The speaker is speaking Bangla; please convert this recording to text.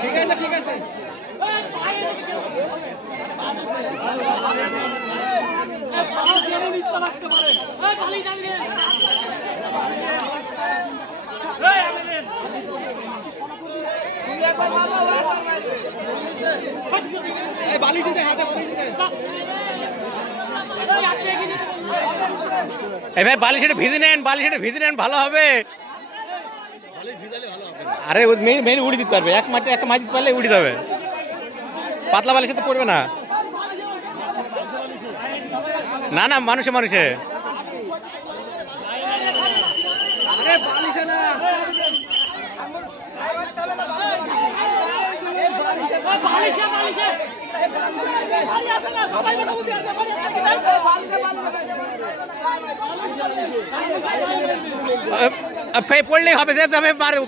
ঠিক আছে ঠিক আছে ভাই বালি সেটা ভিজে নেন ভালো হবে। আরে মেন উড়ে দিতে পারবে, এক মাটি দিতে পারলে উড়ে যাবে, পাতলা বালির সাথে পড়বে না। না না মানুষে পড়লেই হবে, যে যাবে মারে।